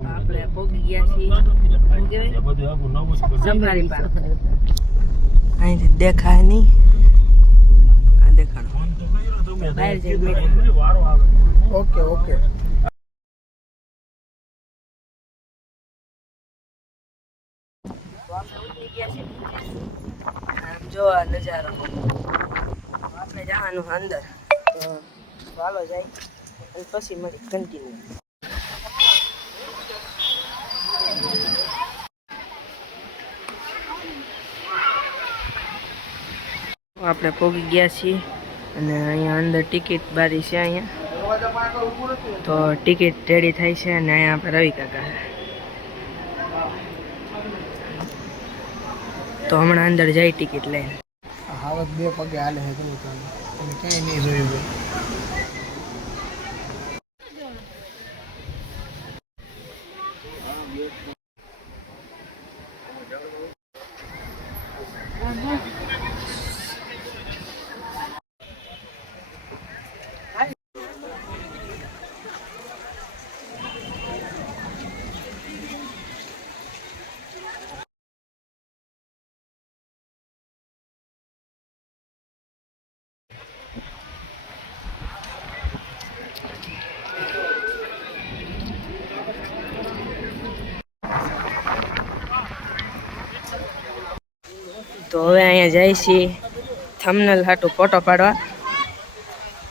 આપણે પોગી ગયા છીએ સફારી પાર્ક. અહીંથી દેખાય નહીં. આ દેખાડો બહાર જઈને ઓકે ઓકે. જો આ નજારો. આપણે જવાનું અંદર તો ચાલો જાય અને પછી મળી કન્ટિન્યુ. આપણે પહોંચી ગયા છીએ અને અહીંયા અંદર ટિકિટ બારી છે. અહીંયા તો ટિકિટ રેડી થાય છે અને અહીંયા આપણે રવિ કાકા તો હમણાં અંદર જાય ટિકિટ લઈને. હાવત બે પગે હાલે છે તમે ક્યાંય નહીં જોયું ભાઈ. તો હવે અહીંયા જાય છીએ થંબનેલ હાટું ફોટો પાડવા.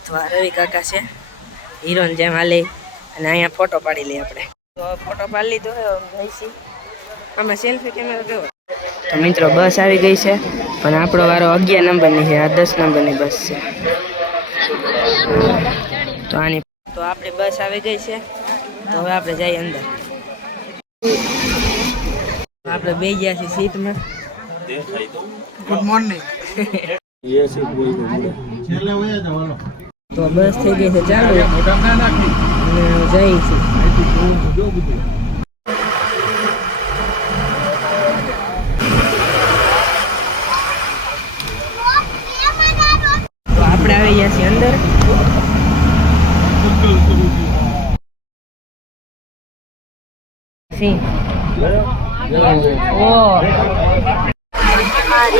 તો આ રવિ કાકા છે હીરોન જેમ હાલે અને અહીંયા ફોટો પાડી લઈએ આપણે. તો ફોટો પાડી લીધો જાય છીએ. આમાં સેલ્ફી કેમેરો કેવો. તો મિત્રો બસ આવી ગઈ છે પણ આપણો વારો 11 નંબરની છે. આ 10 નંબરની બસ છે. તો આની તો આપણી બસ આવી ગઈ છે. તો હવે આપણે જઈએ અંદર. આપણે બેસી ગયા છીએ સીટમાં. Good morning. તો બસ થઈ ગઈ છે ચાલુ અને જઈ છે. તો આપણે આવી ગયા છીએ અંદર. સિંહ ઓ આવી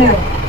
ગયું.